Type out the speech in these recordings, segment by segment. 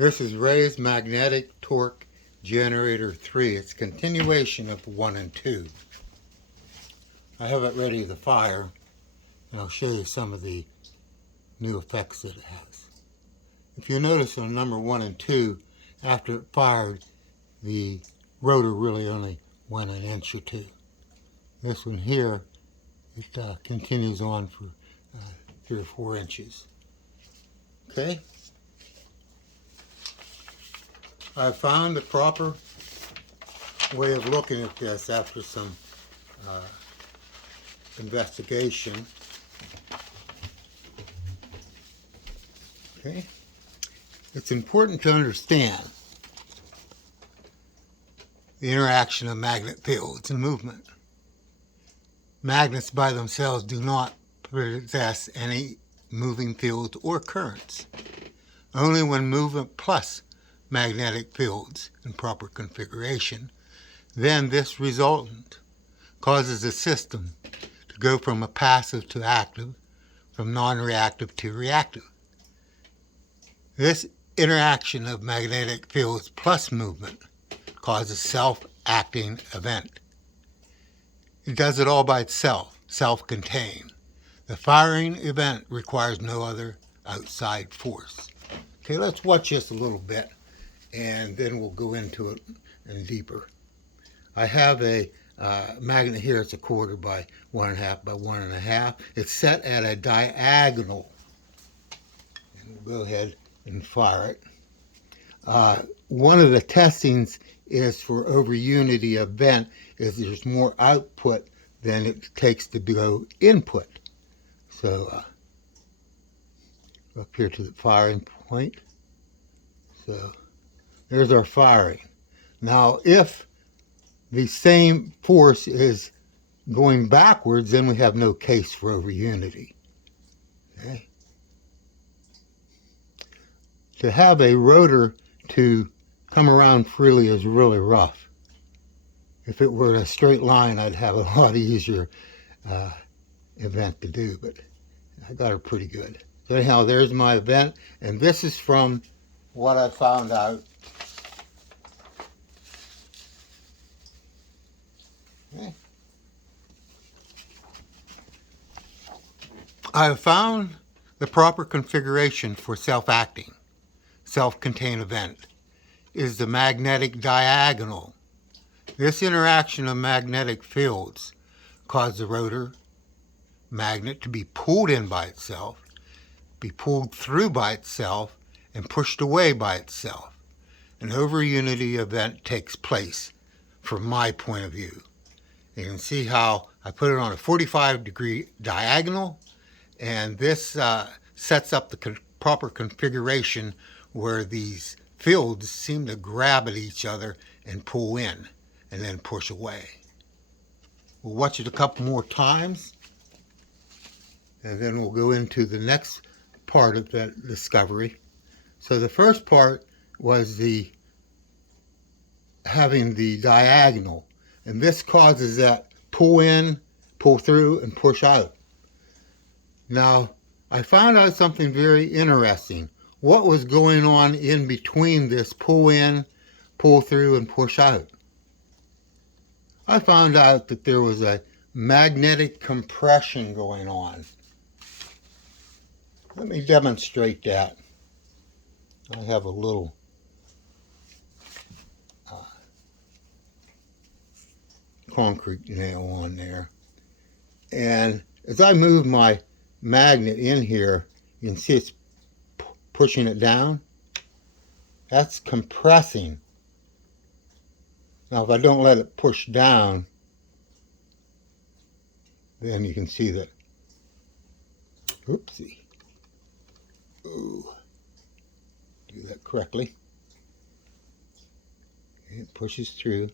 This is Ray's Magnetic Torque Generator 3. It's a continuation of 1 and 2. I have it ready to fire, and I'll show you some of the new effects that it has. If you notice on number 1 and 2, after it fired, the rotor really only went an inch or two. This one here, it continues on for 3 or 4 inches. Okay? I found the proper way of looking at this after some investigation. Okay, it's important to understand the interaction of magnet fields and movement. Magnets by themselves do not possess any moving fields or currents. Only when movement plus magnetic fields in proper configuration, then this resultant causes the system to go from a passive to active, from non-reactive to reactive. This interaction of magnetic fields plus movement causes self-acting event. It does it all by itself, self-contained. The firing event requires no other outside force. Okay, let's watch this a little bit, and then we'll go into it and deeper. I have a magnet here. It's 1/4 by 1.5 by 1.5. It's set at a diagonal. And we'll go ahead and fire it. One of the testings is for over unity event is there's more output than it takes to go input. So up here to the firing point. So there's our firing. Now if the same force is going backwards, then we have no case for over unity. Okay? To have a rotor to come around freely is really rough. If it were a straight line, I'd have a lot easier event to do, but I got it pretty good. So anyhow, there's my event, and this is from what I found out. Okay. I have found the proper configuration for self-acting, self-contained event is the magnetic diagonal. This interaction of magnetic fields causes the rotor magnet to be pulled in by itself, be pulled through by itself, and pushed away by itself. An over-unity event takes place from my point of view. You can see how I put it on a 45-degree diagonal, and this sets up the proper configuration where these fields seem to grab at each other and pull in and then push away. We'll watch it a couple more times, and then we'll go into the next part of that discovery. So the first part was having the diagonal, and this causes that pull in, pull through, and push out. Now, I found out something very interesting. What was going on in between this pull in, pull through, and push out? I found out that there was a magnetic compression going on. Let me demonstrate that. I have a little concrete nail on there. And as I move my magnet in here, you can see it's pushing it down. That's compressing. Now if I don't let it push down, then you can see that, oopsie. Ooh. Do that correctly. Okay, it pushes through,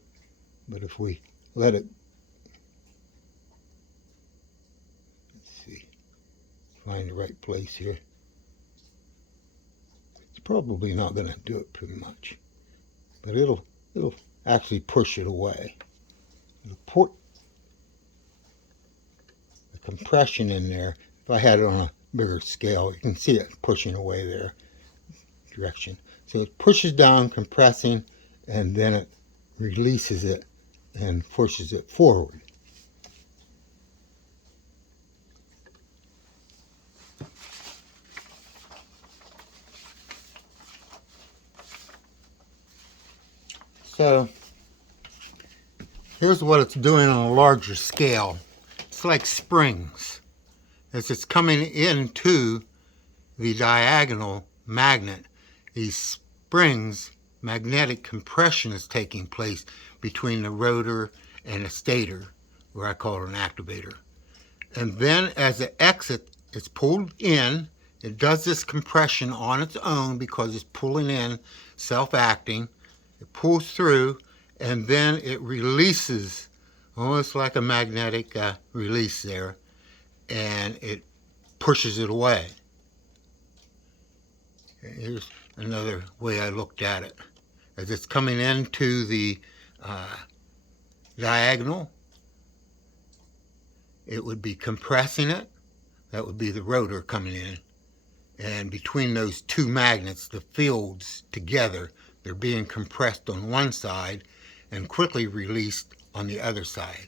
but if we let it, let's see, find the right place here. It's probably not going to do it pretty much, but it'll actually push it away. It'll put the compression in there. If I had it on a bigger scale, you can see it pushing away there. direction. So it pushes down, compressing, and then it releases it and pushes it forward. So here's what it's doing on a larger scale. It's like springs. As it's coming into the diagonal magnet, these springs, magnetic compression is taking place between the rotor and the stator, or I call it an activator. And then as it exits, it's pulled in. It does this compression on its own because it's pulling in, self-acting. It pulls through, and then it releases, almost like a magnetic release there, and it pushes it away. Here's another way I looked at it. As it's coming into the diagonal, it would be compressing it. That would be the rotor coming in. And between those two magnets, the fields together, they're being compressed on one side and quickly released on the other side.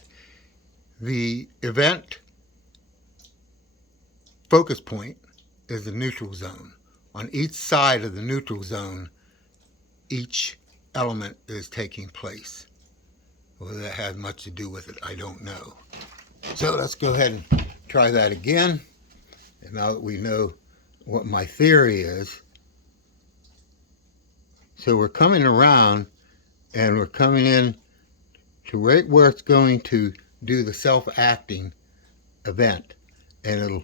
The event focus point is the neutral zone. On each side of the neutral zone, each element is taking place. Whether that has much to do with it, I don't know. So let's go ahead and try that again. And now that we know what my theory is, so we're coming around and we're coming in to right where it's going to do the self-acting event. And it'll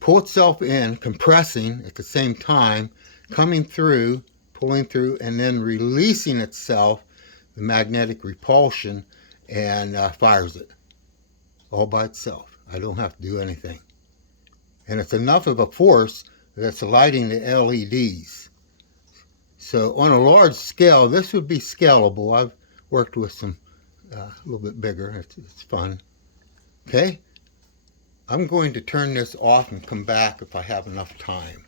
pull itself in, compressing at the same time, coming through, pulling through, and then releasing itself, the magnetic repulsion, and fires it all by itself. I don't have to do anything. And it's enough of a force that's lighting the LEDs. So on a large scale, this would be scalable. I've worked with some a little bit bigger. It's fun. Okay? I'm going to turn this off and come back if I have enough time.